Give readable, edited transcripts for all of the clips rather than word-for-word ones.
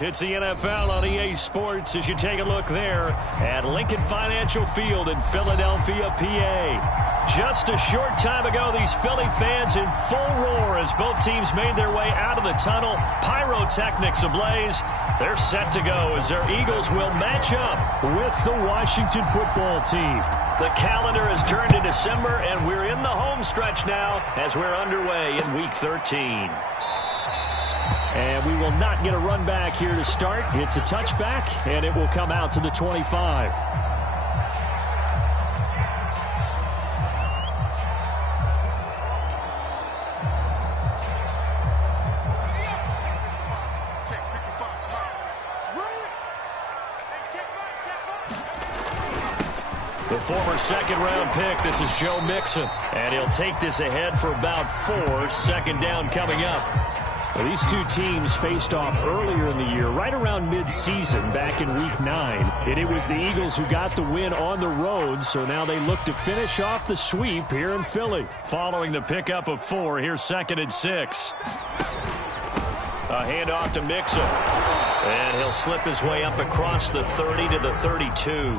It's the NFL on EA Sports as you take a look there at Lincoln Financial Field in Philadelphia, PA. Just a short time ago, these Philly fans in full roar as both teams made their way out of the tunnel. Pyrotechnics ablaze. They're set to go as their Eagles will match up with the Washington football team. The calendar has turned to December, and we're in the home stretch now as we're underway in Week 13. And we will not get a run back here to start. It's a touchback, and it will come out to the 25. The former second-round pick, this is Joe Mixon. And he'll take this ahead for about 4. Second down coming up. Well, these two teams faced off earlier in the year, right around mid-season, back in Week 9. And it was the Eagles who got the win on the road, so now they look to finish off the sweep here in Philly. Following the pickup of 4, here's 2nd and 6. A handoff to Mixon. And he'll slip his way up across the 30 to the 32.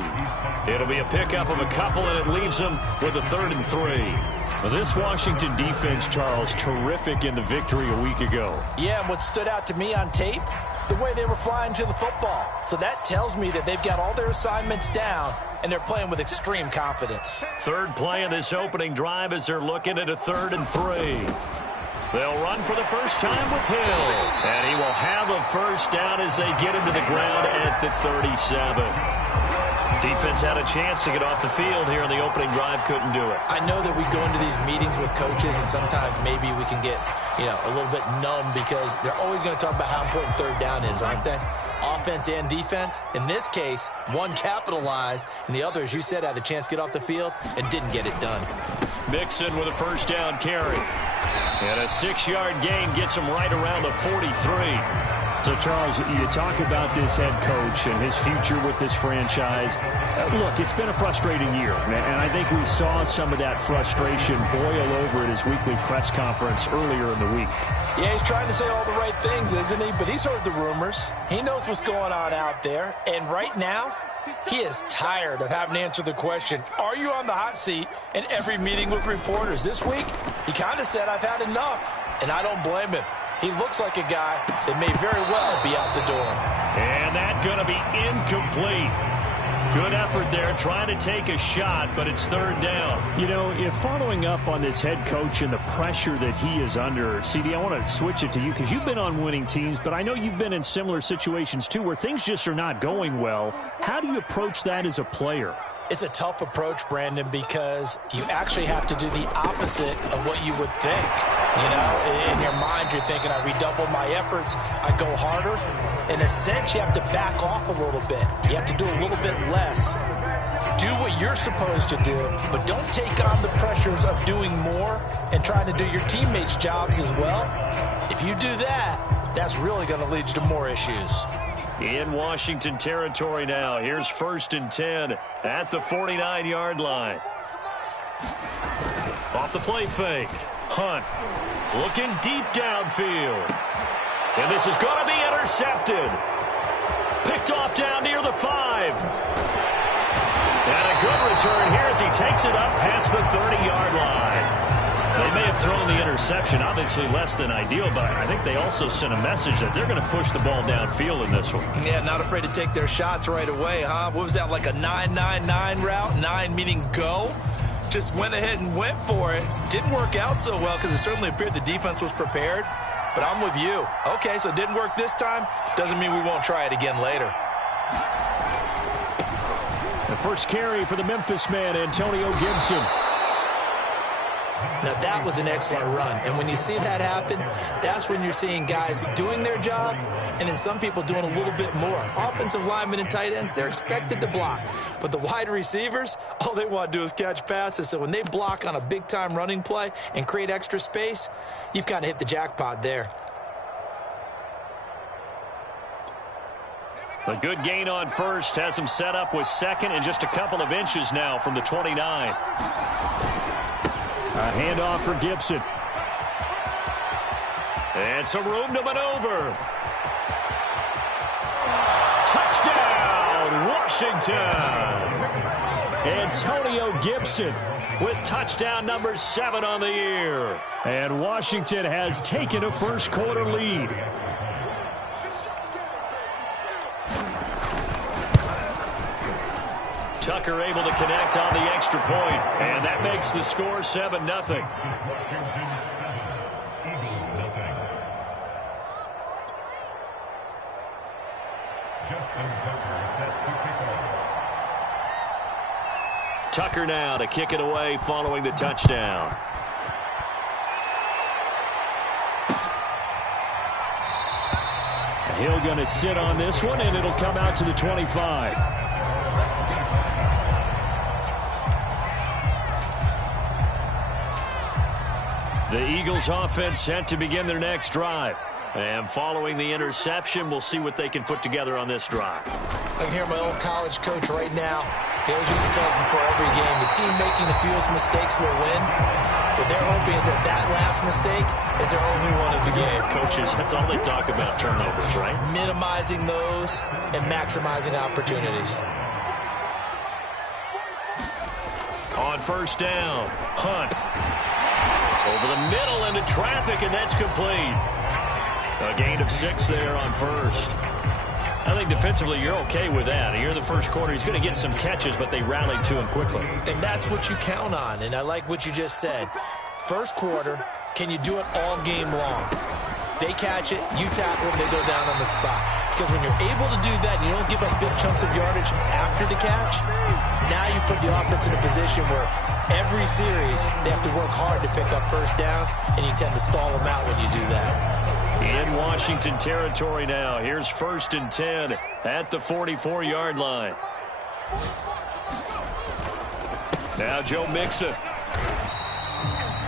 It'll be a pickup of a couple, and it leaves him with a 3rd and 3. Well, this Washington defense, Charles, terrific in the victory a week ago. Yeah, and what stood out to me on tape, the way they were flying to the football. So that tells me that they've got all their assignments down, and they're playing with extreme confidence. Third play of this opening drive as they're looking at a 3rd and 3. They'll run for the first time with Hill. And he will have a first down as they get into the ground at the 37. Defense had a chance to get off the field here in the opening drive, couldn't do it. I know that we go into these meetings with coaches, and sometimes maybe we can get, a little bit numb because they're always going to talk about how important 3rd down is, aren't they? Offense and defense. In this case, one capitalized, and the other, as you said, had a chance to get off the field and didn't get it done. Mixon with a first down carry. And a 6-yard gain gets him right around the 43. So, Charles, you talk about this head coach and his future with this franchise. Look, it's been a frustrating year, and I think we saw some of that frustration boil over at his weekly press conference earlier in the week. Yeah, he's trying to say all the right things, isn't he? But he's heard the rumors. He knows what's going on out there. And right now, he is tired of having to answer the question, are you on the hot seat in every meeting with reporters? This week, he kind of said, I've had enough. And I don't blame him. He looks like a guy that may very well be out the door. And that's going to be incomplete. Good effort there, trying to take a shot, but it's 3rd down. If following up on this head coach and the pressure that he is under, CD, I want to switch it to you because you've been on winning teams, but I know you've been in similar situations too where things just are not going well. How do you approach that as a player? It's a tough approach, Brandon, because you actually have to do the opposite of what you would think. In your mind, you're thinking, I redouble my efforts, I go harder. In a sense, you have to back off a little bit. You have to do a little bit less. Do what you're supposed to do, but don't take on the pressures of doing more and trying to do your teammates' jobs as well. If you do that, that's really going to lead you to more issues. In Washington territory now. Here's 1st and 10 at the 49-yard line. Off the play fake. Hunt looking deep downfield. And this is going to be intercepted. Picked off down near the 5. And a good return here as he takes it up past the 30-yard line. They may have thrown the interception, obviously less than ideal, but I think they also sent a message that they're going to push the ball downfield in this one. Yeah, not afraid to take their shots right away, huh? What was that, like a 9-9-9 route? 9 meaning go? Just went ahead and went for it. Didn't work out so well because it certainly appeared the defense was prepared. But I'm with you. Okay, so it didn't work this time. Doesn't mean we won't try it again later. The first carry for the Memphis man, Antonio Gibson. Now, that was an excellent run. And when you see that happen, that's when you're seeing guys doing their job and then some people doing a little bit more. Offensive linemen and tight ends, they're expected to block. But the wide receivers, all they want to do is catch passes. So when they block on a big-time running play and create extra space, you've kind of hit the jackpot there. A good gain on first has him set up with 2nd and just a couple of inches now from the 29. A handoff for Gibson. And some room to maneuver. Washington. Antonio Gibson with touchdown number 7 on the year. And Washington has taken a first-quarter lead. Tucker able to connect on the extra point, and that makes the score 7-0. Tucker now to kick it away following the touchdown. Hill going to sit on this one, and it'll come out to the 25. The Eagles offense set to begin their next drive. And following the interception, we'll see what they can put together on this drive. I can hear my old college coach right now. He always used to tell us before every game, the team making the fewest mistakes will win. What they're hoping is that last mistake is their only one of the game. Coaches, that's all they talk about, turnovers, right? Minimizing those and maximizing opportunities. On first down, Hunt. Over the middle into traffic, and that's complete. A gain of 6 there on first. I think defensively you're okay with that. Here in the first quarter, he's going to get some catches, but they rallied to him quickly. And that's what you count on, and I like what you just said. First quarter, can you do it all game long? They catch it, you tackle them, they go down on the spot. Because when you're able to do that, you don't give up big chunks of yardage after the catch, now you put the offense in a position where every series they have to work hard to pick up first downs, and you tend to stall them out when you do that. In Washington territory now. Here's 1st and 10 at the 44-yard line. Now Joe Mixon.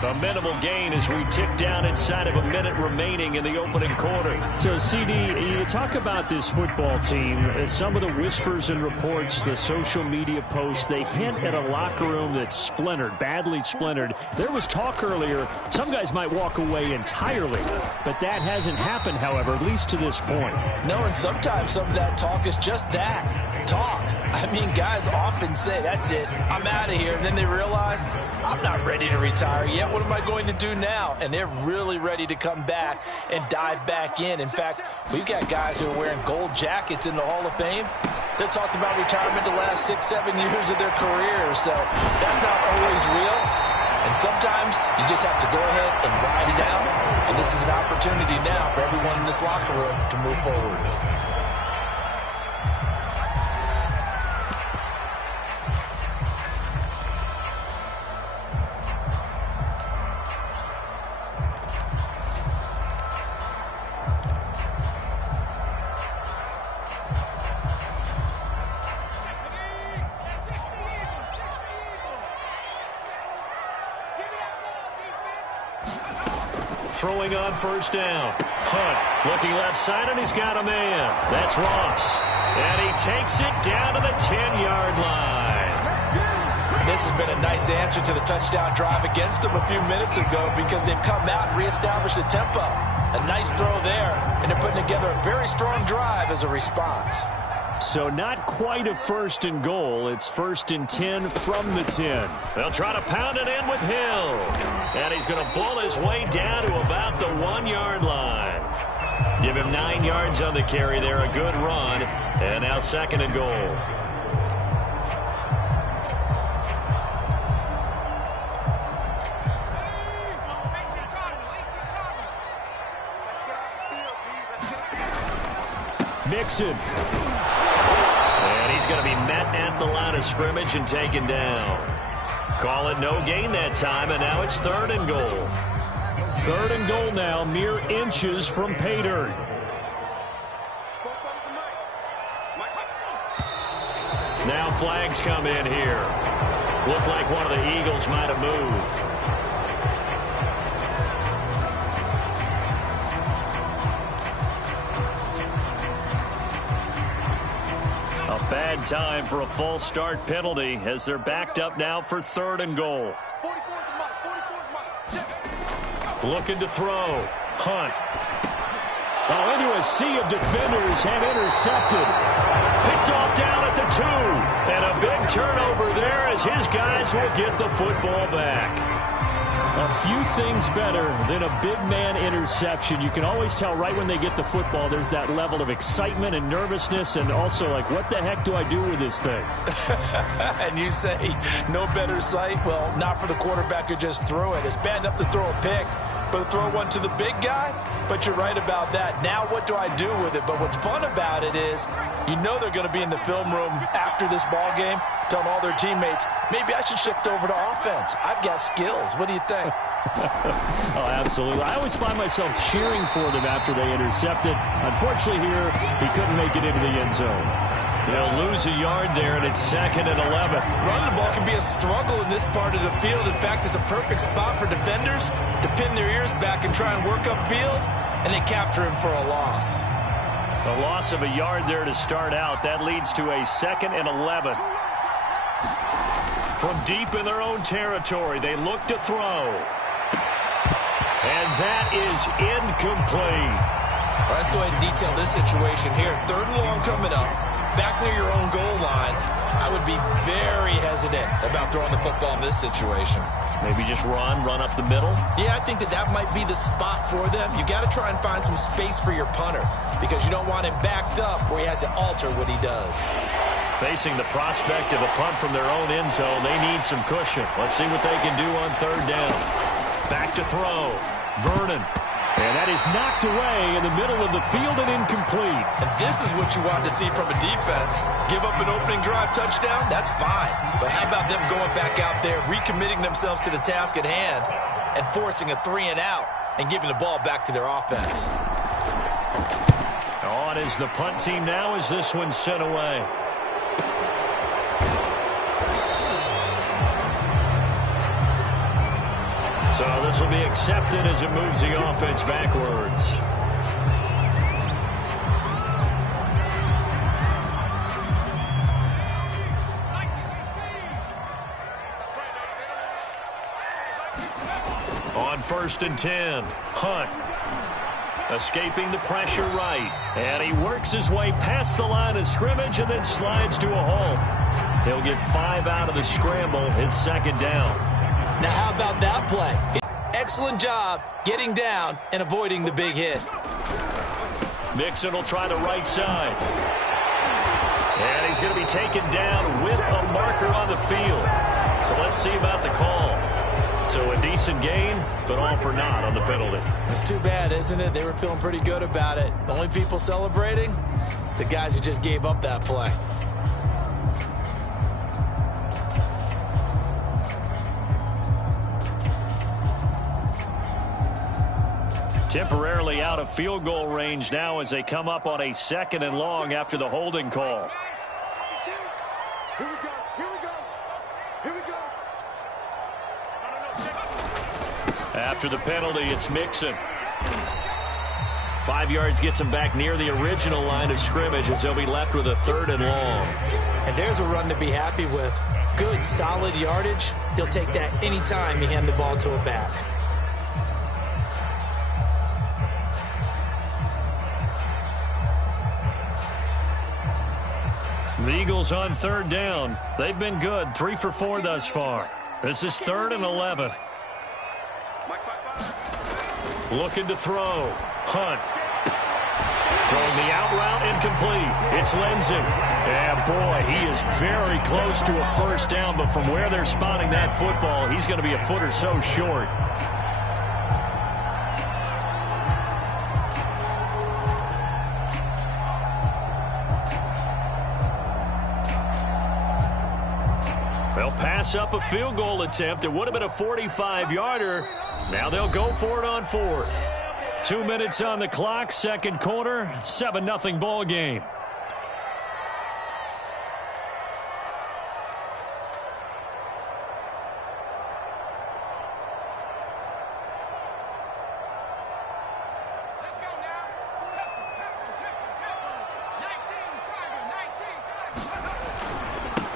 A minimal gain as we tick down inside of a minute remaining in the opening quarter. So, CD, you talk about this football team. Some of the whispers and reports, the social media posts, they hint at a locker room that's splintered, badly splintered. There was talk earlier, some guys might walk away entirely, but that hasn't happened, however, at least to this point. No, and sometimes some of that talk is just that, talk. I mean, guys often say, that's it, I'm out of here, and then they realize, I'm not ready to retire yet. What am I going to do now? And they're really ready to come back and dive back in. In fact, we've got guys who are wearing gold jackets in the Hall of Fame that talked about retirement the last 6-7 years of their careers. So that's not always real. And sometimes you just have to go ahead and ride it out. And this is an opportunity now for everyone in this locker room to move forward. Throwing on first down. Hunt looking left side, and he's got a man. That's Ross. And he takes it down to the 10-yard line. This has been a nice answer to the touchdown drive against them a few minutes ago because they've come out and reestablished the tempo. A nice throw there, and they're putting together a very strong drive as a response. So not quite a 1st and goal. It's 1st and 10 from the 10. They'll try to pound it in with Hill. And he's going to bull his way down to about the 1-yard line. Give him 9 yards on the carry there. A good run. And now 2nd and goal. Mixon. And he's going to be met at the line of scrimmage and taken down. Call it no gain that time, and now it's 3rd and goal. 3rd and goal now, mere inches from pay dirt. Now flags come in here. Looked like one of the Eagles might have moved. A bad time for a false start penalty as they're backed up now for 3rd and goal. Looking to throw. Hunt. Oh, into a sea of defenders and intercepted. Picked off down at the 2. his guys will get the football back. A few things better than a big man interception. You can always tell right when they get the football, there's that level of excitement and nervousness, and also like, what the heck do I do with this thing? And you say no better sight? Well, not for the quarterback who just threw it. It's bad enough to throw a pick, but to throw one to the big guy? But you're right about that. Now what do I do with it? But what's fun about it is you know they're going to be in the film room after this ball game telling all their teammates, maybe I should shift over to offense. I've got skills. What do you think? Oh, absolutely. I always find myself cheering for them after they intercept it. Unfortunately here, he couldn't make it into the end zone. They'll lose a yard there, and it's 2nd and 11. Running the ball can be a struggle in this part of the field. In fact, it's a perfect spot for defenders to pin their ears back and try and work upfield, and they capture him for a loss. A loss of a yard there to start out. That leads to a 2nd and 11. From deep in their own territory, they look to throw. And that is incomplete. All right, let's go ahead and detail this situation here. 3rd and long coming up, back near your own goal line. I would be very hesitant about throwing the football in this situation. Maybe just run up the middle? Yeah, I think that might be the spot for them. You got to try and find some space for your punter because you don't want him backed up where he has to alter what he does. Facing the prospect of a punt from their own end zone, they need some cushion. Let's see what they can do on 3rd down. Back to throw. Vernon. And that is knocked away in the middle of the field and incomplete. And this is what you want to see from a defense. Give up an opening drive touchdown, that's fine. But how about them going back out there, recommitting themselves to the task at hand, and forcing a 3 and out and giving the ball back to their offense. On is the punt team now as this one's sent away. So this will be accepted as it moves the offense backwards. On 1st and 10, Hunt. Escaping the pressure right. And he works his way past the line of scrimmage and then slides to a halt. He'll get 5 out of the scramble. It's 2nd down. Now, how about that play? Excellent job getting down and avoiding the big hit. Mixon will try the right side. And he's going to be taken down with a marker on the field. So let's see about the call. So a decent gain, but all for naught on the penalty. It's too bad, isn't it? They were feeling pretty good about it. The only people celebrating, the guys who just gave up that play. Temporarily out of field goal range now as they come up on a 2nd and long after the holding call. After the penalty, it's Mixon. 5 yards gets him back near the original line of scrimmage as they'll be left with a 3rd and long. And there's a run to be happy with. Good, solid yardage. He'll take that anytime you hand the ball to a back. The Eagles on 3rd down. They've been good, 3 for 4 thus far. This is 3rd and 11. Looking to throw. Hunt. Throwing the out route incomplete. It's Lindsey. And boy, he is very close to a 1st down, but from where they're spotting that football, he's going to be a foot or so short. They'll pass up a field goal attempt. It would have been a 45-yarder. Now they'll go for it on 4th. 2 minutes on the clock, 2nd quarter, 7-0 ball game.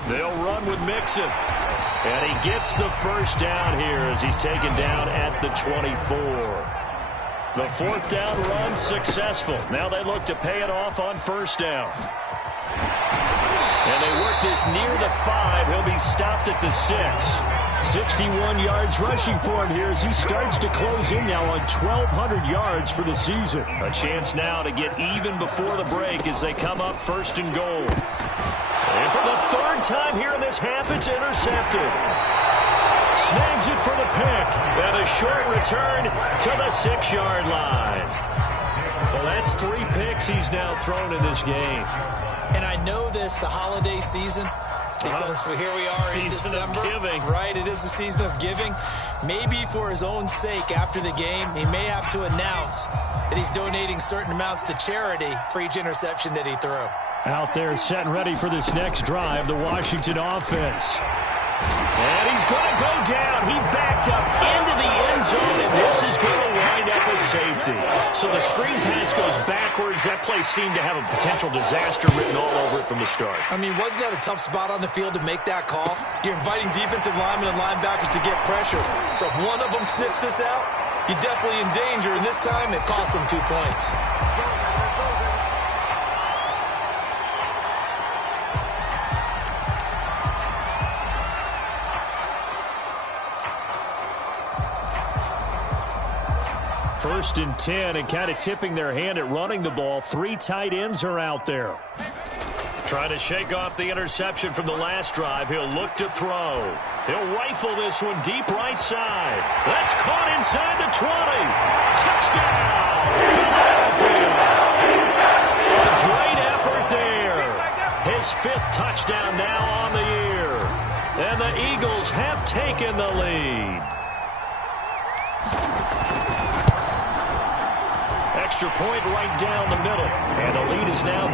They'll run with Mixon. And he gets the 1st down here as he's taken down at the 24. The 4th down run successful. Now they look to pay it off on 1st down. And they work this near the 5. He'll be stopped at the 6. 61 yards rushing for him here as he starts to close in now on 1,200 yards for the season. A chance now to get even before the break as they come up first and goal. And for the third time here in this half, it's intercepted. Snags it for the pick. And a short return to the 6-yard line. Well, that's 3 picks he's now thrown in this game. And I know this, the holiday season, because here we are in December. Season of giving. Right, it is the season of giving. Maybe for his own sake after the game, he may have to announce that he's donating certain amounts to charity for each interception that he threw. Out there set and ready for this next drive, the Washington offense. And he's going to go down. He backed up into the end zone, and this is going to wind up a safety. So the screen pass goes backwards. That play seemed to have a potential disaster written all over it from the start. I mean, wasn't that a tough spot on the field to make that call? You're inviting defensive linemen and linebackers to get pressure. So if one of them sniffs this out, you're definitely in danger, and this time it costs them 2 points. First and 10, and kind of tipping their hand at running the ball. 3 tight ends are out there. Trying to shake off the interception from the last drive. He'll look to throw. He'll rifle this one deep right side. That's caught inside the 20. Touchdown, Philadelphia. A great effort there. His 5th touchdown now on the year. And the Eagles have taken the lead. Extra point right down the middle. And the lead is now 2.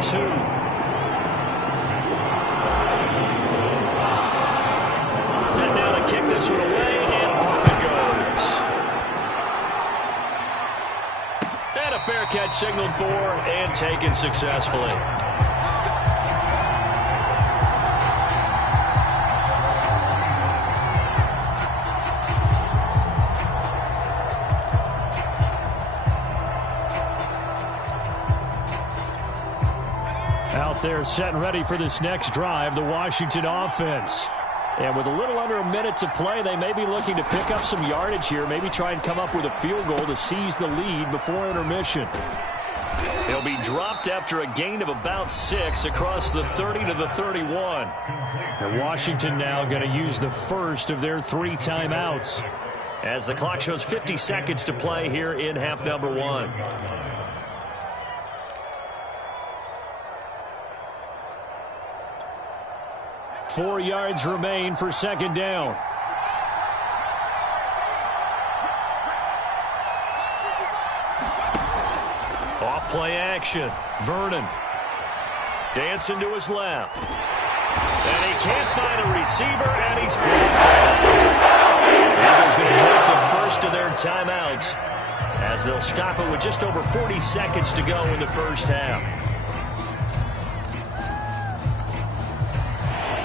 Set now to kick this one away, and off it goes. And a fair catch signaled for and taken successfully. Out there set and ready for this next drive, the Washington offense. And with a little under a minute to play, they may be looking to pick up some yardage here, maybe try and come up with a field goal to seize the lead before intermission. He'll be dropped after a gain of about 6 across the 30 to the 31. And Washington now going to use the first of their 3 timeouts. As the clock shows 50 seconds to play here in half number 1. Four yards remain for second down. Off play action. Vernon. Dancing to his left. And he can't find a receiver, and he's blocked out. Eagles going to take the first of their timeouts as they'll stop it with just over 40 seconds to go in the first half.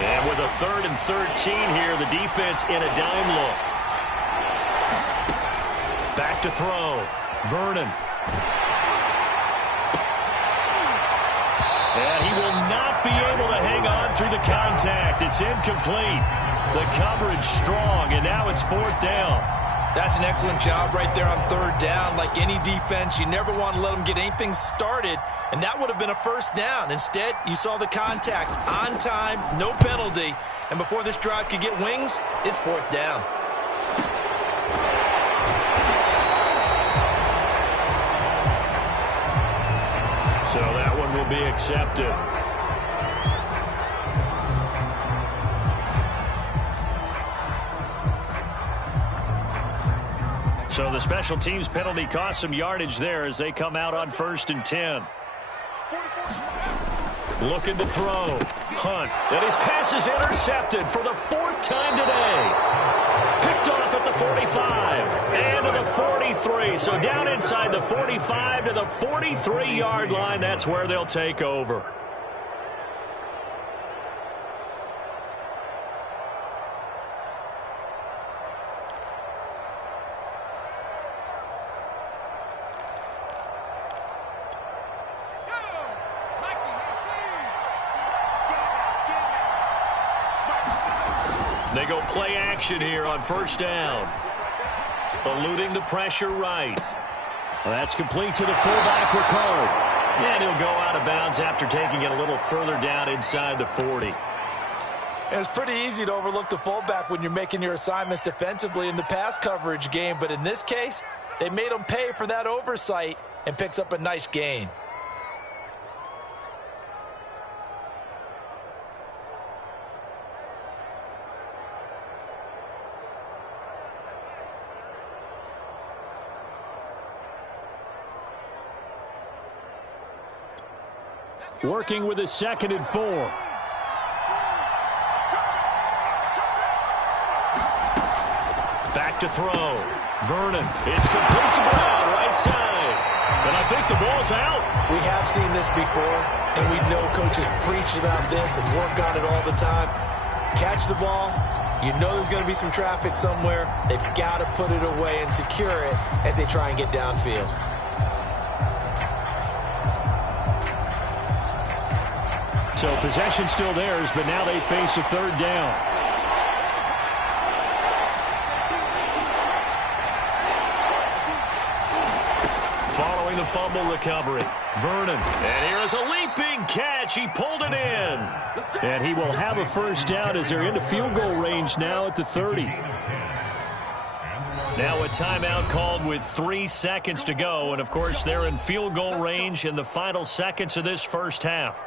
And with a 3rd and 13 here, the defense in a dime look. Back to throw. Vernon. And he will not be able to hang on through the contact. It's incomplete. The coverage strong, and now it's 4th down. That's an excellent job right there on 3rd down. Like any defense, you never want to let them get anything started, and that would have been a first down. Instead, you saw the contact on time, no penalty, and before this drive could get wings, it's 4th down. So that one will be accepted. So the special teams penalty cost some yardage there as they come out on 1st and 10. Looking to throw. Hunt. And his pass is intercepted for the 4th time today. Picked off at the 45 and to the 43. So down inside the 45 to the 43-yard line. That's where they'll take over. They go play action here on first down. Eluding the pressure right. Well, that's complete to the fullback, Ricard. And he'll go out of bounds after taking it a little further down inside the 40. It's pretty easy to overlook the fullback when you're making your assignments defensively in the pass coverage game. But in this case, they made him pay for that oversight and picks up a nice gain. Working with a 2nd and 4. Back to throw. Vernon. It's complete to Brown, right side. And I think the ball's out. We have seen this before, and we know coaches preach about this and work on it all the time. Catch the ball. You know there's going to be some traffic somewhere. They've got to put it away and secure it as they try and get downfield. So possession still theirs, but now they face a 3rd down. Following the fumble recovery, Vernon. And here's a leaping catch. He pulled it in. And he will have a first down as they're into field goal range now at the 30. Now a timeout called with 3 seconds to go. And, of course, they're in field goal range in the final seconds of this first half.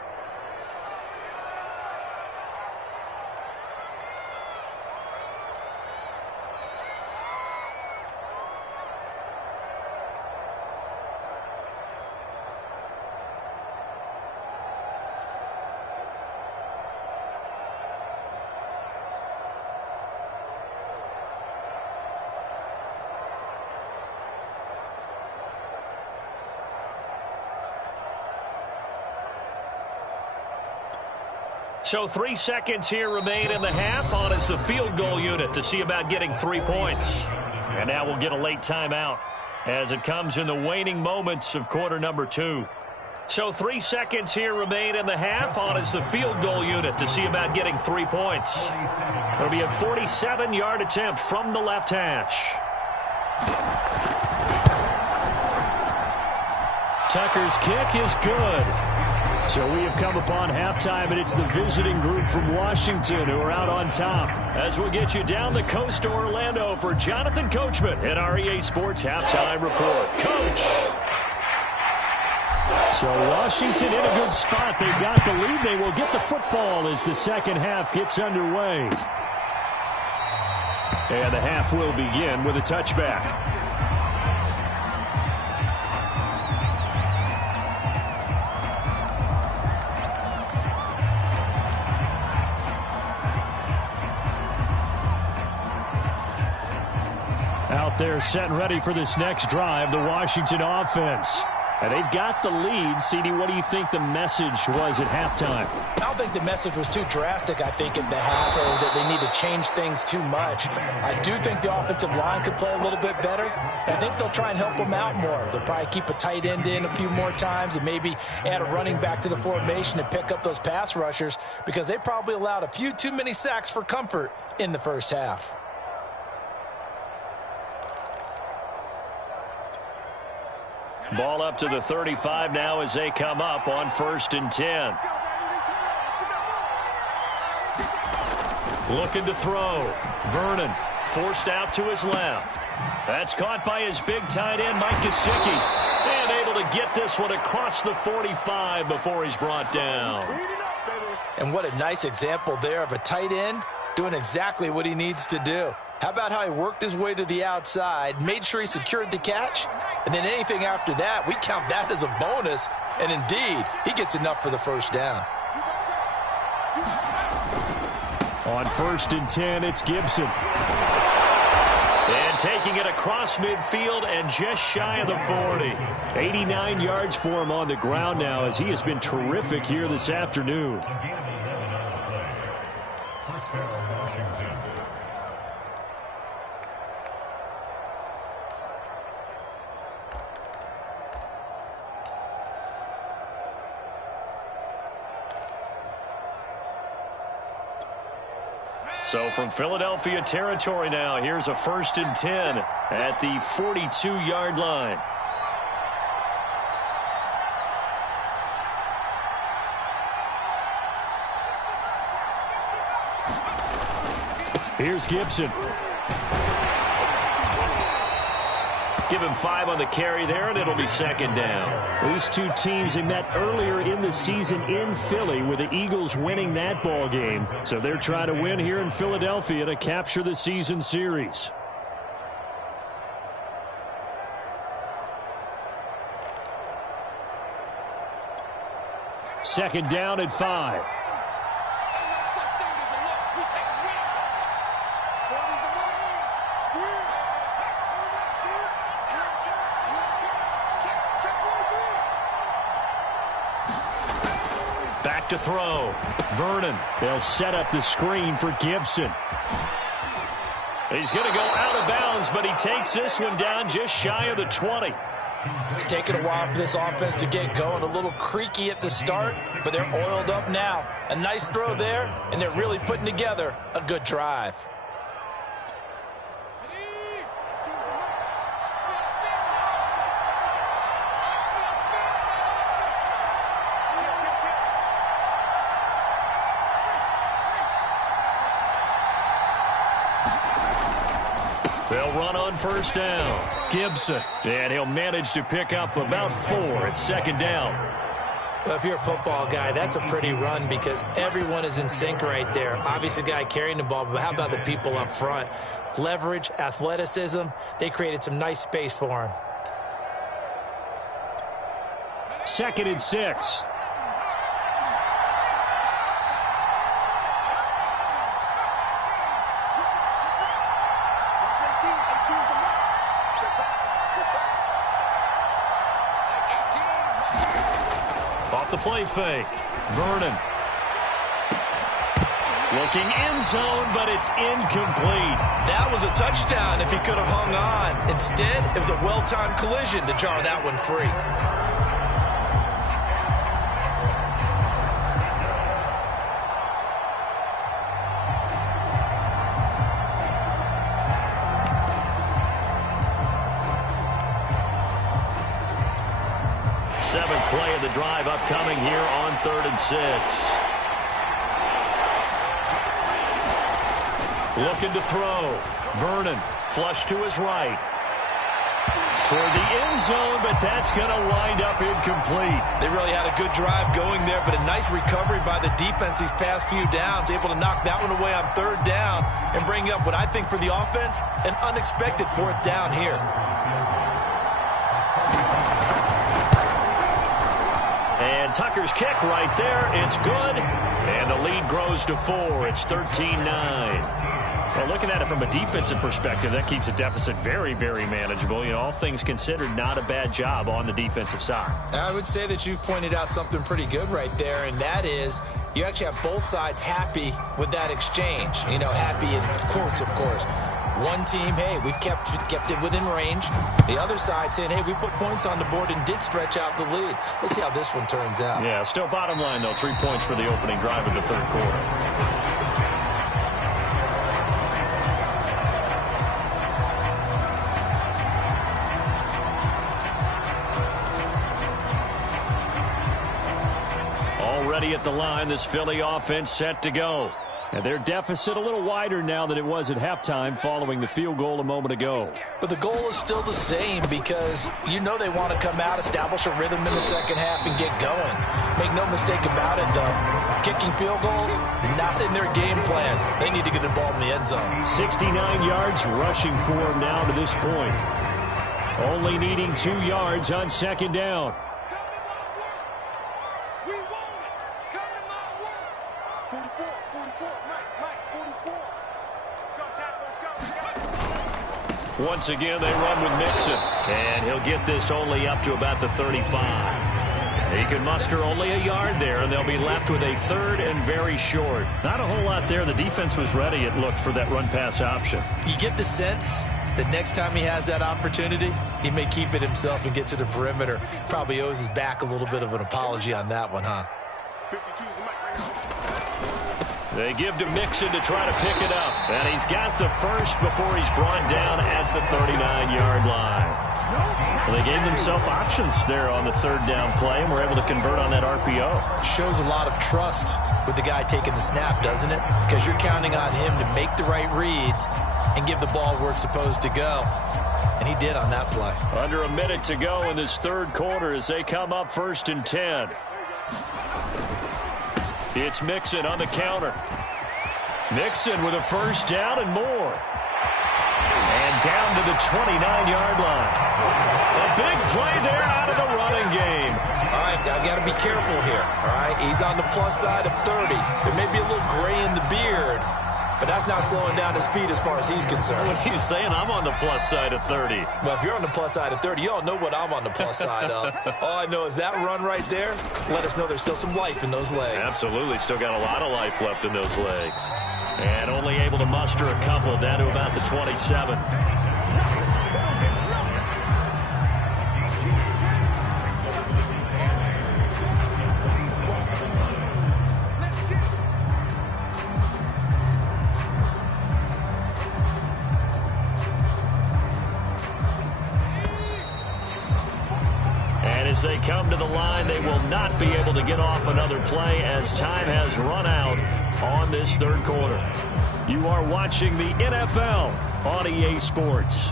So 3 seconds here remain in the half. On is the field goal unit to see about getting 3 points. And now we'll get a late timeout as it comes in the waning moments of quarter number 2. So 3 seconds here remain in the half. On is the field goal unit to see about getting 3 points. It'll be a 47-yard attempt from the left hash. Tucker's kick is good. So we have come upon halftime, and it's the visiting group from Washington who are out on top. As we'll get you down the coast to Orlando for Jonathan Coachman at our EA Sports Halftime Report. Coach! So Washington in a good spot. They've got the lead. They will get the football as the second half gets underway. And the half will begin with a touchback. Out there set and ready for this next drive, the Washington offense. And they've got the lead. CD, what do you think the message was at halftime? I don't think the message was too drastic, I think, at the half, or that they need to change things too much. I do think the offensive line could play a little bit better. I think they'll try and help them out more. They'll probably keep a tight end in a few more times and maybe add a running back to the formation and pick up those pass rushers, because they probably allowed a few too many sacks for comfort in the first half. Ball up to the 35 now as they come up on 1st and 10. Looking to throw. Vernon forced out to his left. That's caught by his big tight end, Mike Gesicki. And able to get this one across the 45 before he's brought down. And what a nice example there of a tight end doing exactly what he needs to do. How about how he worked his way to the outside, made sure he secured the catch, and then anything after that, we count that as a bonus. And indeed, he gets enough for the first down. On 1st and 10, it's Gibson. And taking it across midfield and just shy of the 40. 89 yards for him on the ground now, as he has been terrific here this afternoon. So from Philadelphia territory now, here's a 1st and 10 at the 42-yard line. Here's Gibson. Give him 5 on the carry there, and it'll be 2nd down. These two teams, they met earlier in the season in Philly with the Eagles winning that ball game. So they're trying to win here in Philadelphia to capture the season series. Second down at 5. Back to throw. Vernon. They'll set up the screen for Gibson. He's going to go out of bounds, but he takes this one down just shy of the 20. It's taken a while for this offense to get going. A little creaky at the start, but they're oiled up now. A nice throw there, and they're really putting together a good drive. They'll run on 1st down. Gibson. And he'll manage to pick up about 4 at 2nd down. Well, if you're a football guy, that's a pretty run because everyone is in sync right there. Obviously, the guy carrying the ball, but how about the people up front? Leverage, athleticism, they created some nice space for him. 2nd and 6. Off the play fake. Vernon. Looking end zone, but it's incomplete. That was a touchdown if he could have hung on. Instead, it was a well-timed collision to jar that one free. Seventh play of the drive upcoming here on 3rd and 6. Looking to throw. Vernon, flush to his right. Toward the end zone, but that's going to wind up incomplete. They really had a good drive going there, but a nice recovery by the defense these past few downs, able to knock that one away on 3rd down and bring up what I think for the offense, an unexpected 4th down here. And Tucker's kick right there. It's good. And the lead grows to 4. It's 13-9. Well, looking at it from a defensive perspective, that keeps the deficit very, very manageable. You know, all things considered, not a bad job on the defensive side. I would say that you've pointed out something pretty good right there, and that is you actually have both sides happy with that exchange. You know, happy in quotes, of course. One team, hey, we've kept it within range. The other side saying, hey, we put points on the board and did stretch out the lead. Let's see how this one turns out. Yeah, still bottom line, though, 3 points for the opening drive of the 3rd quarter. Already at the line, this Philly offense set to go. And their deficit a little wider now than it was at halftime following the field goal a moment ago. But the goal is still the same because you know they want to come out, establish a rhythm in the second half, and get going. Make no mistake about it, though. Kicking field goals, not in their game plan. They need to get the ball in the end zone. 69 yards rushing for them now to this point. Only needing 2 yards on 2nd down. Once again, they run with Mixon. And he'll get this only up to about the 35. He can muster only a yard there, and they'll be left with a 3rd and very short. Not a whole lot there. The defense was ready, it looked, for that run-pass option. You get the sense that next time he has that opportunity, he may keep it himself and get to the perimeter. Probably owes his back a little bit of an apology on that one, huh? They give to Mixon to try to pick it up. And he's got the first before he's brought down at the 39-yard line. Well, they gave themselves options there on the third down play and were able to convert on that RPO. Shows a lot of trust with the guy taking the snap, doesn't it? Because you're counting on him to make the right reads and give the ball where it's supposed to go. And he did on that play. Under a minute to go in this third quarter as they come up 1st and 10. It's Mixon on the counter. Mixon with a first down and more. And down to the 29-yard line. A big play there out of the running game. All right, I've got to be careful here, all right? He's on the plus side of 30. There may be a little gray in the beard, but that's not slowing down his speed as far as he's concerned. What he's saying, I'm on the plus side of 30. Well, if you're on the plus side of 30, you all know what I'm on the plus side of. All I know is that run right there, let us know there's still some life in those legs. Absolutely, still got a lot of life left in those legs. And only able to muster a couple down to about the 27. As they come to the line, they will not be able to get off another play as time has run out on this third quarter. You are watching the NFL on EA Sports.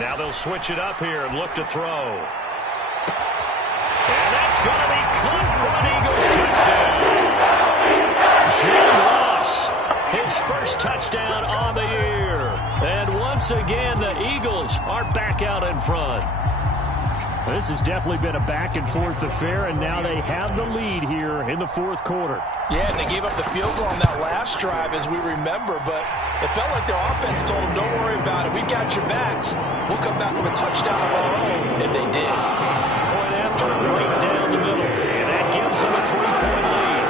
Now they'll switch it up here and look to throw. And that's going to be caught for an Eagles touchdown. Jim Ross, his first touchdown on the year. And once again, the Eagles are back out in front. This has definitely been a back-and-forth affair, and now they have the lead here in the fourth quarter. Yeah, and they gave up the field goal on that last drive, as we remember, but it felt like their offense told them, don't worry about it. We got your backs. We'll come back with a touchdown of our own. And they did. Point after, right down the middle. And that gives them a 3-point lead.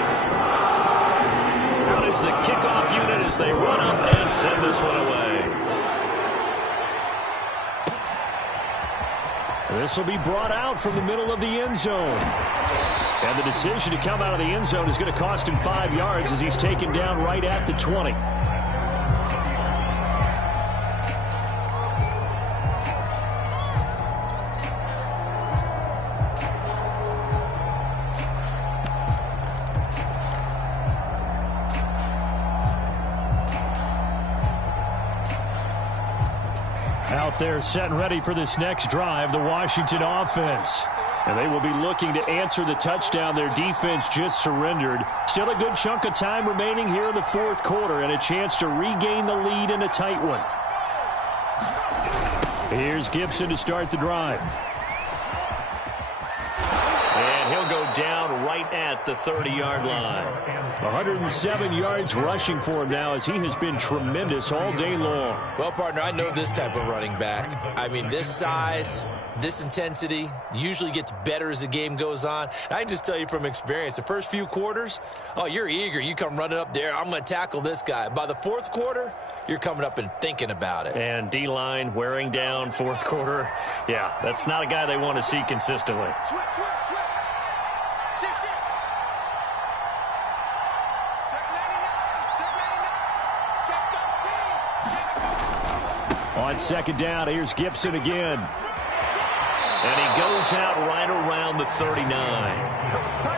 Out is the kickoff unit as they run up and send this one away. This will be brought out from the middle of the end zone. And the decision to come out of the end zone is going to cost him 5 yards as he's taken down right at the 20. Out there set and ready for this next drive, the Washington offense. And they will be looking to answer the touchdown their defense just surrendered. Still a good chunk of time remaining here in the fourth quarter and a chance to regain the lead in a tight one. Here's Gibson to start the drive. And he'll go down right at the 30-yard line. 107 yards rushing for him now as he has been tremendous all day long. Well, partner, I know this type of running back. I mean, this size, this intensity usually gets better as the game goes on. And I can just tell you from experience, the first few quarters, oh, you're eager. You come running up there, I'm going to tackle this guy. By the fourth quarter, you're coming up and thinking about it. And D-line wearing down fourth quarter. Yeah, that's not a guy they want to see consistently. On second down, here's Gibson again. And he goes out right around the 39.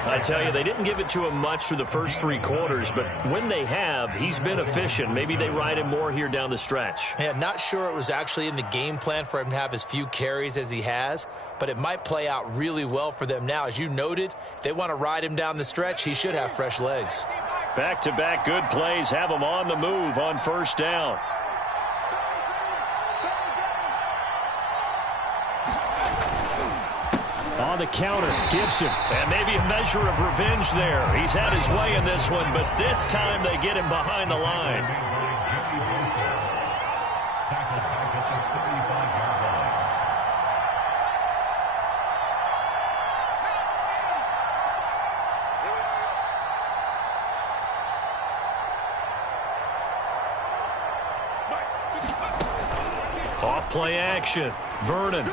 I tell you, they didn't give it to him much for the first 3 quarters, but when they have, he's been efficient. Maybe they ride him more here down the stretch. Yeah, not sure it was actually in the game plan for him to have as few carries as he has, but it might play out really well for them now. As you noted, if they want to ride him down the stretch, he should have fresh legs. Back-to-back good plays have him on the move on first down. On the counter, Gibson. And maybe a measure of revenge there. He's had his way in this one, but this time they get him behind the line. Off play action. Vernon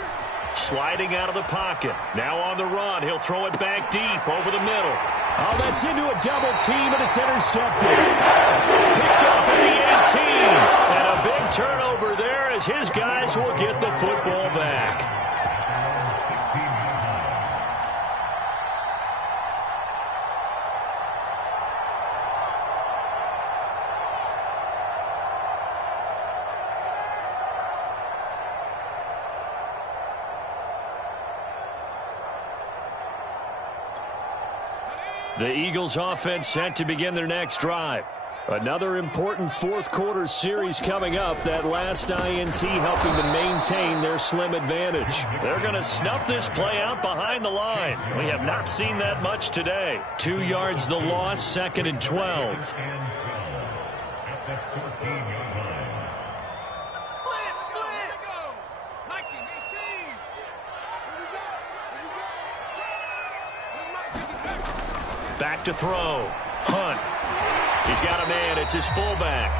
sliding out of the pocket. Now on the run. He'll throw it back deep over the middle. Oh, that's into a double team, and it's intercepted. Picked off at the 18. And a big turnover there as his guys will get the football back. The Eagles offense set to begin their next drive. Another important fourth-quarter series coming up. That last INT helping to maintain their slim advantage. They're going to snuff this play out behind the line. We have not seen that much today. 2 yards the loss, 2nd and 12. Back to throw. Hunt. He's got a man. It's his fullback.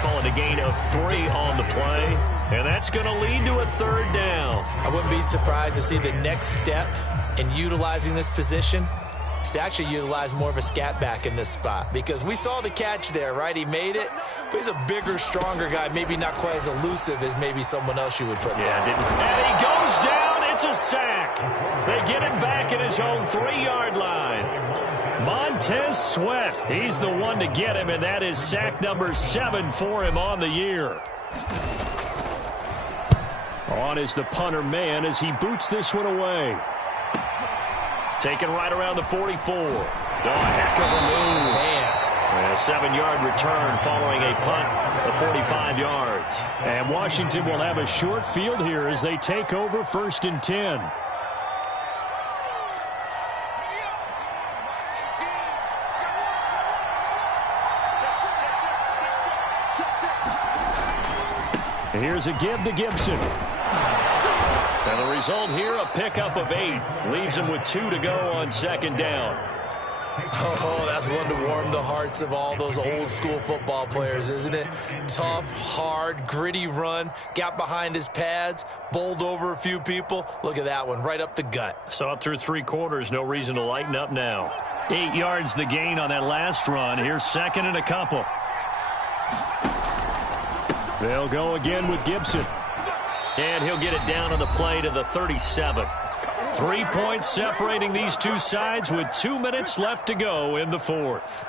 Calling a gain of 3 on the play. And that's going to lead to a 3rd down. I wouldn't be surprised to see the next step in utilizing this position is to actually utilize more of a scat back in this spot. Because we saw the catch there, right? He made it. But he's a bigger, stronger guy. Maybe not quite as elusive as maybe someone else you would put there. And he goes down. It's a sack. They get him back at his own 3-yard line. Montez Sweat, he's the one to get him, and that is sack number 7 for him on the year. On is the punter man as he boots this one away. Taken right around the 44. Oh, a heck of a move. Man. And a 7-yard return following a punt of 45 yards. And Washington will have a short field here as they take over 1st and 10. Here's a give to Gibson. And the result here, a pickup of 8. Leaves him with 2 to go on 2nd down. Oh, that's one to warm the hearts of all those old school football players, isn't it? Tough, hard, gritty run. Got behind his pads, bowled over a few people. Look at that one, right up the gut. Saw it through 3 quarters. No reason to lighten up now. 8 yards the gain on that last run. Here's 2nd and a couple. They'll go again with Gibson. And he'll get it down on the play to the 37. 3 points separating these two sides with 2 minutes left to go in the 4th.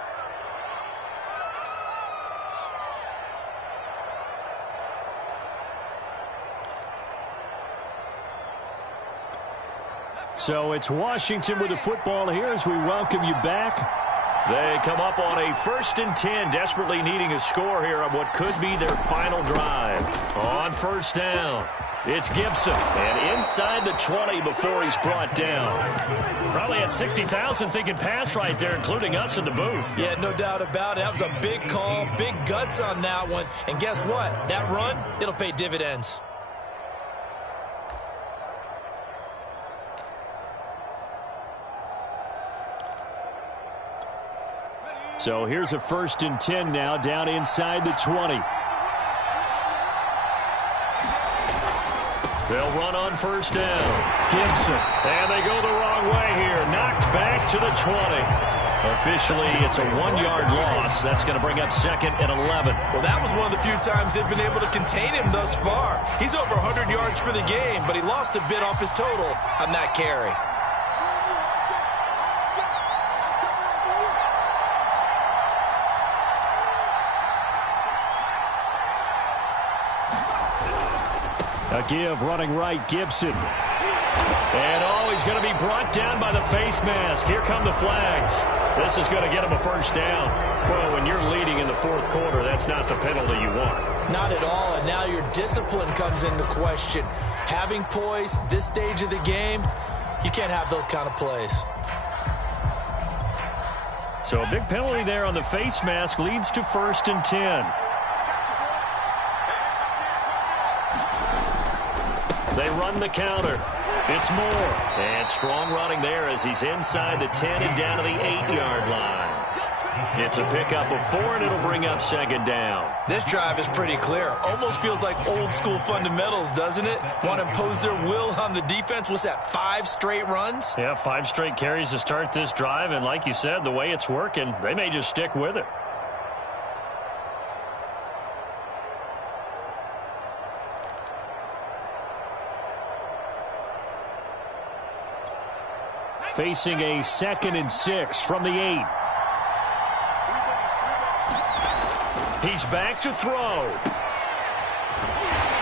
So it's Washington with the football here as we welcome you back. They come up on a 1st and 10, desperately needing a score here on what could be their final drive. On 1st down, it's Gibson, and inside the 20 before he's brought down. Probably had 60,000 thinking pass right there, including us in the booth. Yeah, no doubt about it. That was a big call, big guts on that one. And guess what? That run, it'll pay dividends. So here's a 1st and 10 now down inside the 20. They'll run on 1st down. Gibson. And they go the wrong way here. Knocked back to the 20. Officially, it's a 1-yard loss. That's going to bring up 2nd and 11. Well, that was one of the few times they've been able to contain him thus far. He's over 100 yards for the game, but he lost a bit off his total on that carry. A give running right, Gibson. And he's going to be brought down by the face mask. Here come the flags. This is going to get him a 1st down. Well, when you're leading in the 4th quarter, that's not the penalty you want. Not at all, and now your discipline comes into question. Having poise this stage of the game, you can't have those kind of plays. So a big penalty there on the face mask leads to 1st and 10. They run the counter. It's Moore. And strong running there as he's inside the 10 and down to the 8-yard line. It's a pickup of 4, and it'll bring up second down. This drive is pretty clear. Almost feels like old school fundamentals, doesn't it? Want to impose their will on the defense. What's that, 5 straight runs? Yeah, 5 straight carries to start this drive, and like you said, the way it's working, they may just stick with it. Facing a 2nd and 6 from the 8. He's back to throw.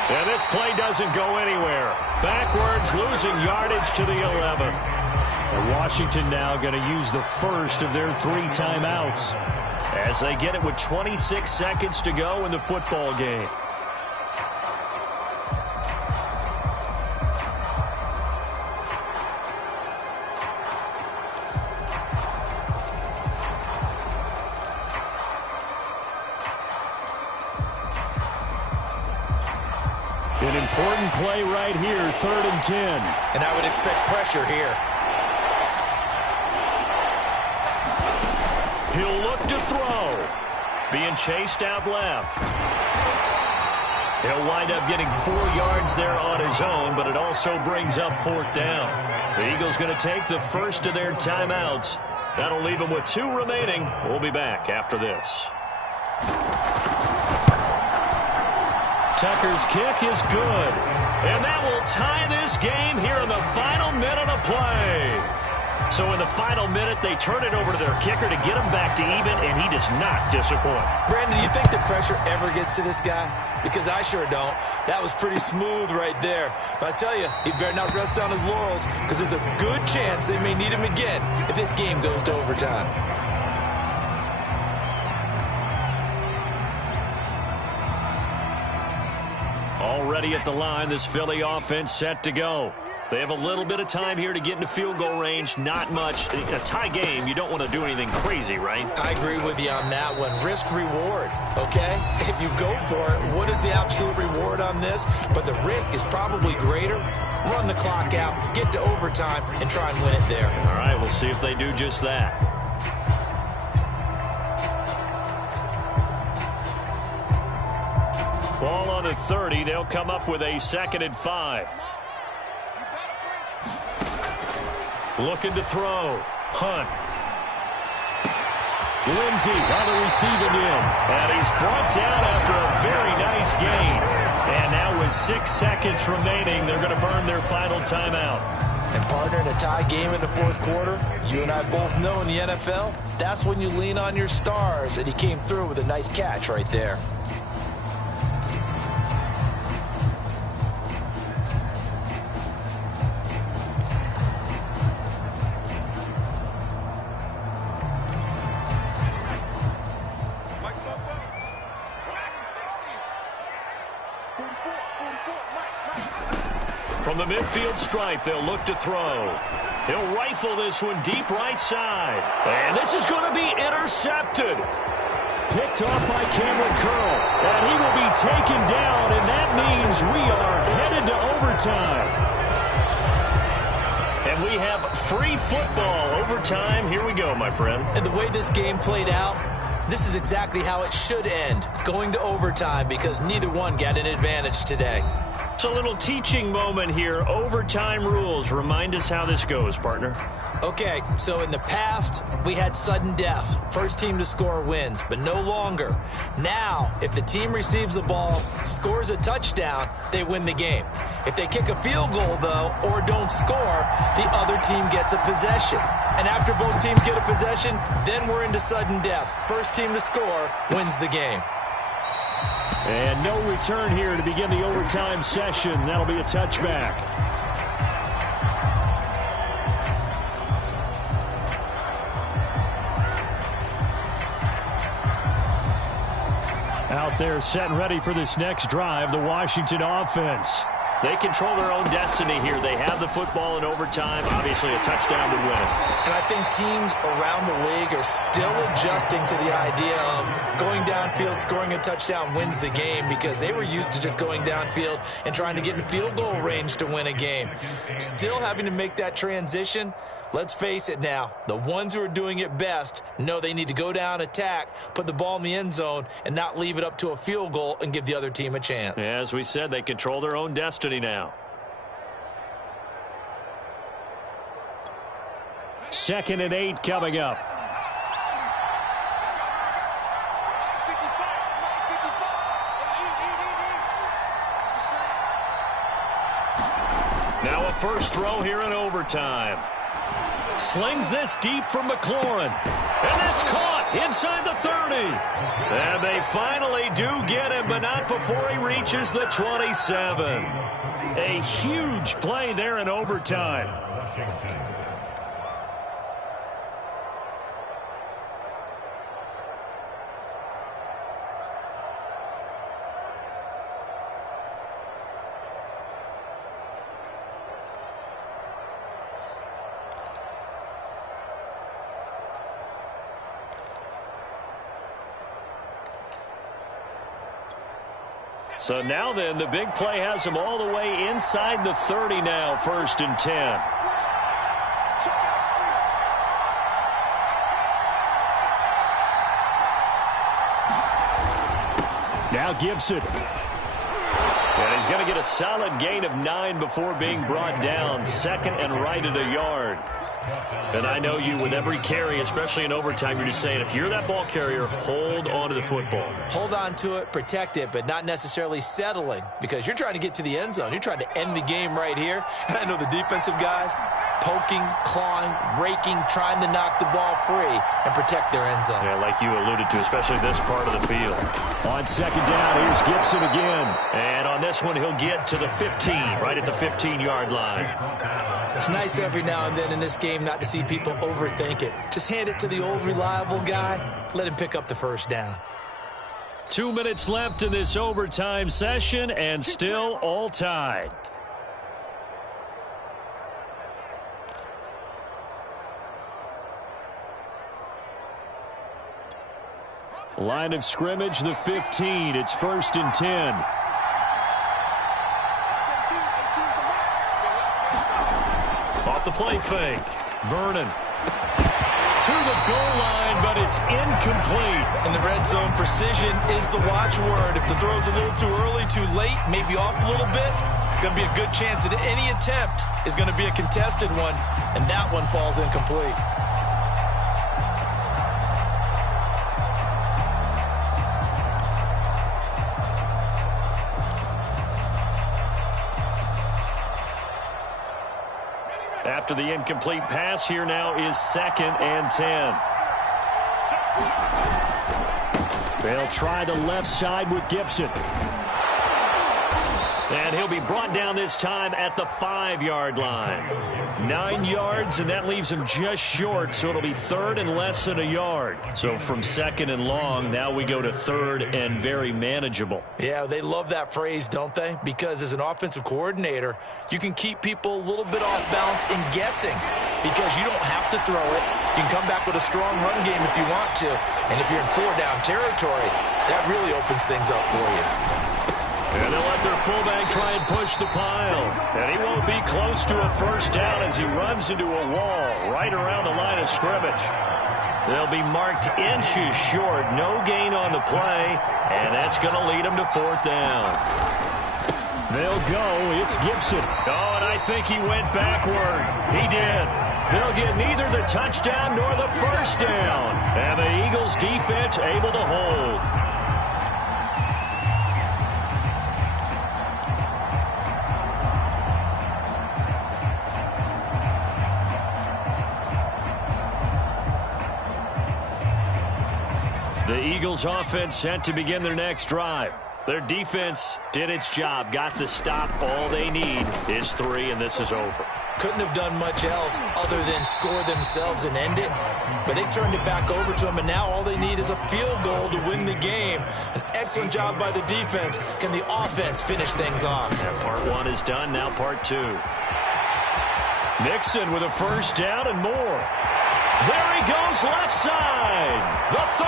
And this play doesn't go anywhere. Backwards, losing yardage to the 11. And Washington now going to use the first of their 3 timeouts as they get it with 26 seconds to go in the football game. An important play right here, 3rd and 10. And I would expect pressure here. He'll look to throw. Being chased out left. He'll wind up getting 4 yards there on his own, but it also brings up 4th down. The Eagles going to take the first of their timeouts. That'll leave them with 2 remaining. We'll be back after this. Tucker's kick is good. And that will tie this game here in the final minute of play. So in the final minute, they turn it over to their kicker to get him back to even, and he does not disappoint. Brandon, do you think the pressure ever gets to this guy? Because I sure don't. That was pretty smooth right there. But I tell you, he better not rest on his laurels, because there's a good chance they may need him again if this game goes to overtime. Already at the line, this Philly offense set to go. They have a little bit of time here to get into field goal range. Not much. A tie game, you don't want to do anything crazy, right? I agree with you on that one. Risk-reward, okay? If you go for it, what is the absolute reward on this? But the risk is probably greater. Run the clock out, get to overtime, and try and win it there. All right, we'll see if they do just that. Ball on the 30. They'll come up with a 2nd and 5. Looking to throw. Hunt. Lindsey on the receiving end. And he's brought down after a very nice gain. And now with 6 seconds remaining, they're going to burn their final timeout. And partner, in a tie game in the 4th quarter, you and I both know in the NFL, that's when you lean on your stars. And he came through with a nice catch right there. From the midfield stripe, they'll look to throw. He'll rifle this one deep right side. And this is going to be intercepted. Picked off by Cameron Curl. And he will be taken down, and that means we are headed to overtime. And we have free football. Overtime. Here we go, my friend. And the way this game played out, this is exactly how it should end, going to overtime, because neither one got an advantage today. It's a little teaching moment here. Overtime rules. Remind us how this goes, partner. Okay, so in the past, we had sudden death. First team to score wins, but no longer. Now, if the team receives the ball, scores a touchdown, they win the game. If they kick a field goal, though, or don't score, the other team gets a possession. And after both teams get a possession, then we're into sudden death. First team to score wins the game. And no return here to begin the overtime session. That'll be a touchback. Out there set and ready for this next drive, the Washington offense. They control their own destiny here. They have the football in overtime, obviously a touchdown to win it. And I think teams around the league are still adjusting to the idea of going downfield, scoring a touchdown wins the game, because they were used to just going downfield and trying to get in field goal range to win a game. Still having to make that transition, Let's face it now, the ones who are doing it best know they need to go down, attack, put the ball in the end zone, and not leave it up to a field goal and give the other team a chance. Yeah, as we said, they control their own destiny now. 2nd and 8 coming up. Now a first throw here in overtime. Slings this deep from McLaurin. And that's caught inside the 30. And they finally do get him, but not before he reaches the 27. A huge play there in overtime. So now then, the big play has him all the way inside the 30 now, 1st and 10. Now Gibson. And he's going to get a solid gain of 9 before being brought down. 2nd and right at a yard. And I know you, with every carry, especially in overtime, you're just saying, if you're that ball carrier, hold on to the football. Hold on to it, protect it, but not necessarily settling, because you're trying to get to the end zone. You're trying to end the game right here. And I know the defensive guys, poking, clawing, raking, trying to knock the ball free and protect their end zone. Yeah, like you alluded to, especially this part of the field. On 2nd down, here's Gibson again. And on this one, he'll get to the 15, right at the 15-yard line. It's nice every now and then in this game not to see people overthink it. Just hand it to the old reliable guy. Let him pick up the first down. 2 minutes left in this overtime session, and still all tied. Line of scrimmage, the 15. It's 1st and 10. Off the play fake. Vernon to the goal line, but it's incomplete. In the red zone, precision is the watchword. If the throw's a little too early, too late, maybe off a little bit, going to be a good chance that any attempt is going to be a contested one, and that one falls incomplete. After the incomplete pass, here now is 2nd and 10. They'll try the left side with Gibson. And he'll be brought down this time at the 5-yard line. 9 yards, and that leaves him just short, so it'll be 3rd and less than a yard. So from 2nd and long, now we go to 3rd and very manageable. Yeah, they love that phrase, don't they? Because as an offensive coordinator, you can keep people a little bit off balance and guessing because you don't have to throw it. You can come back with a strong run game if you want to. And if you're in 4-down territory, that really opens things up for you. And they'll let their fullback try and push the pile. And he won't be close to a first down as he runs into a wall right around the line of scrimmage. They'll be marked inches short. No gain on the play. And that's going to lead them to 4th down. They'll go. It's Gibson. Oh, and I think he went backward. He did. They'll get neither the touchdown nor the first down. And the Eagles defense able to hold. The Eagles offense set to begin their next drive. Their defense did its job, got the stop. All they need is 3, and this is over. Couldn't have done much else other than score themselves and end it. But they turned it back over to them, and now all they need is a field goal to win the game. An excellent job by the defense. Can the offense finish things off? And part 1 is done, now part 2. Mixon with a first down and more. There he goes left side. The 30.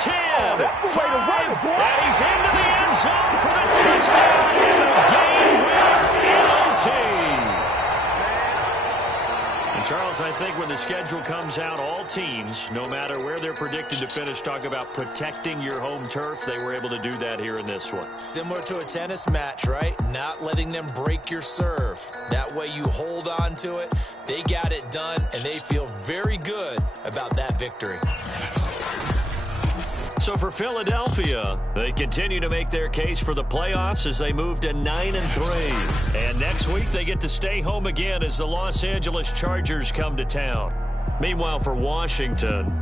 10. 5. And he's into the end zone for the touchdown. And a game winner in OT. Charles, I think when the schedule comes out, all teams, no matter where they're predicted to finish, talk about protecting your home turf. They were able to do that here in this one. Similar to a tennis match, right? Not letting them break your serve. That way you hold on to it. They got it done, and they feel very good about that victory. So for Philadelphia, they continue to make their case for the playoffs as they move to 9-3. And next week, they get to stay home again as the Los Angeles Chargers come to town. Meanwhile, for Washington,